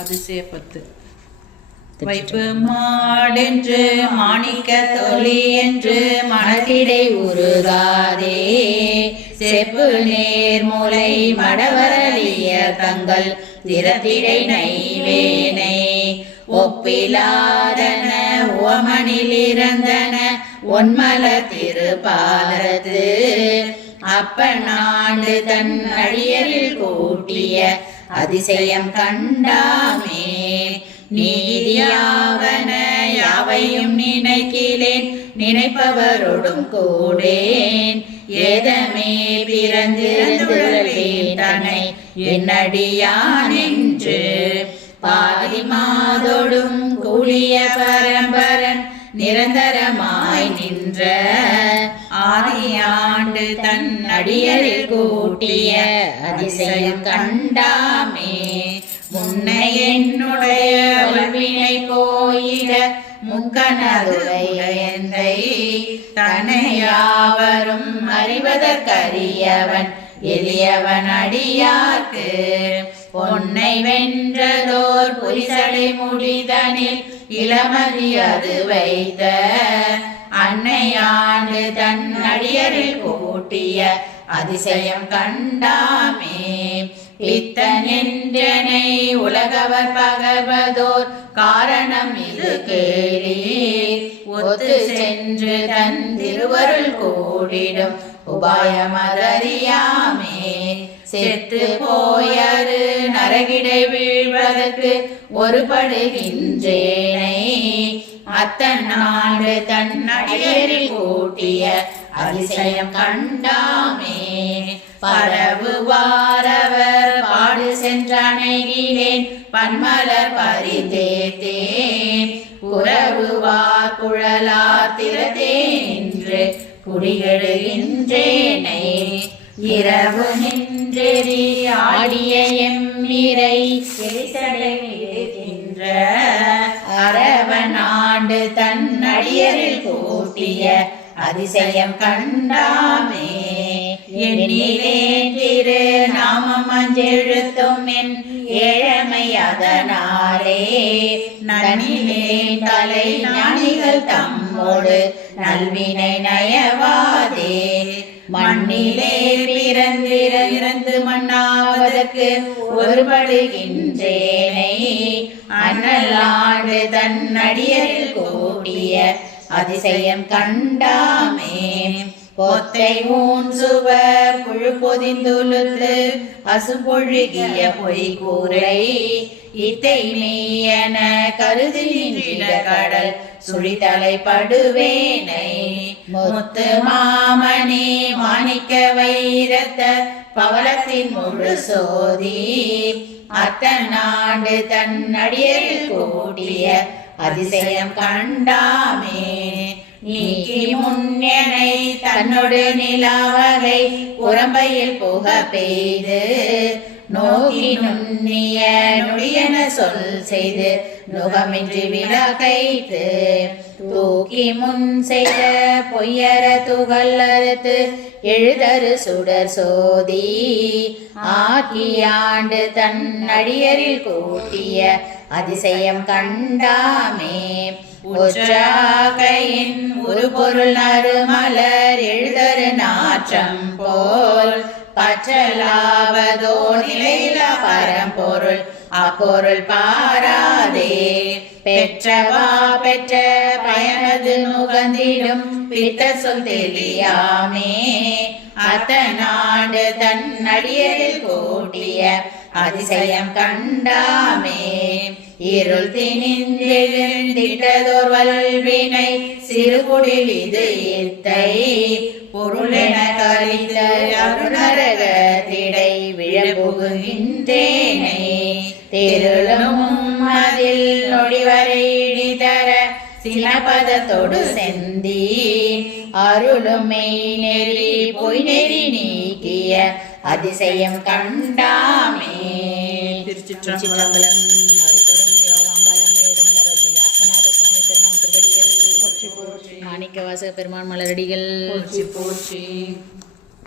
அதிசயப்பத்து. வைப்பு மாடென்று மாணிக்க தொலி என்று மனதிடை உருகாதே செப்பு நேர்முலை மடவரலிய தங்கள் திறத்திடை நைவேனை. ஒப்பிலாதன ஓமனில் இறந்தன ஒன்மல திருப்பாரத்து அப்பனாண்டு தன் அழியலில் கூட்டிய அதிசயம் கண்டாமே. நீதியாவன யாவையும் நினைக்கிறேன் நினைப்பவரோடும் கூடேன். ஏதமே பிறந்திருந்துள்ளேன் தன்னை என்னடியான் என்று. பாதி மாதோடும் கூடிய பரம்பரன் நிரந்தரமாய் நின்ற கொண்டு தன் அடியலில் கூட்டிய அதிசயம் கண்டாமே. முன்னை என்னுடைய வல்வினை போயிட முக்கனதுரையந்தை தனையாவரும் அறிவதற்கரியவன் எளியவன் அடியாக்கு பொன்னை வென்றதோர் புரிசடை முடிதனில் இளமதி அது வைத்த அன்னையாண்டு தன் அடியரில் கூட்டிய அதிசயம் கண்டாமே. பித்தன் உலகவர் பகர்வதோர் காரணம் இது கேளி ஒத்து சென்று தன் திருவருள் கூடிடும் உபாயம் அதறியாமே செத்து போயரு நரகிடை வீழ்வதற்கு ஒருபடுகின்றேனை. அத்தன் நாடு கூட்டிய அதிசயம் கண்டாமே. பரவு வாரவர் பாடு சென்றணைகிறேன் பன்மலர் பரிதேத்தேன். உறவு வார் குழலார் திறத்தே நின்று குடிகெடுகின்றேனை. இரவு நின்றெறி ஆடிய எம்மிரை ஆண்டு தன் அடியரில் கூட்டிய அதிசயம் கண்டாமே. எண்ணிலே திரு நாமம் அஞ்செழுத்தும் என் ஏழமை அதனாலே. நனிலே தலை ஞானிகள் தம்மோடு நல்வினை நயவாதே. மண்ணிலே பிறந்திருந்து மண்ணாவதற்கு ஒருபடுகின்றேனே அனலாண்டு தன் அடியரில் கூடிய அதிசயம் கண்டாமே. பொத்தை ஊன் சுவர் புழு பொதிந்துழுத்து அசுபொழுகிய பொய் கூரை இத்தை மெய்யன கருதி கடல் சுழிதலை படுவேனை முத்து மாமணி மாணிக்க வைரத்த பவலத்தின் முழு சோதி அத்தநாடு தன் அடியரில் கூடிய அதிசயம் கண்டாமே. நீக்கி முன்னனை தன்னோடு நிலாவகை புறம்பையில் புக பெய்து நோக்கி நுண்ணிய நொடியன சொல் செய்து நுகமின்றி விளக்கைத்து தூக்கி முன் செய்த பொய்யர துகள் அறுத்து எழுதரு சுடர் சோதி ஆக்கியாண்டு தன் அடியரில் கூட்டிய அதிசயம் கண்டாமே. ஒற்றாகையின் ஒரு பொருள் நறுமலர் எழுதரு நாற்றம் போல். பற்றலாவதோ நிலையில பரம்பொருள் அப்பொருள் பாராதே. பெற்றவா பெற்ற பயனது நுகர்ந்திடும் பித்த சொல் தெரியாமே அத்தனாண்டு தன் அடியரில் கூட்டிய அதிசயம் கண்டாமே. இருள் திணிந்தெழுந்திட்டதோர் வல்வினை சிறுகுடில் இது இத்தை. பொருளென கழித்த அருணரக திடை விழப்புகுகின்றேனை. திருளும் அதில் நொடிவரை இடிதர சினபதத்தொடு செந்தி அருளுமை நெறி பொய் நெறி நீக்கிய அதிசயம் கண்டாமே. திருச்சிற்றம்பலம் பெருமாள் பெருமான் மலரடிகள். போச்சு போச்சு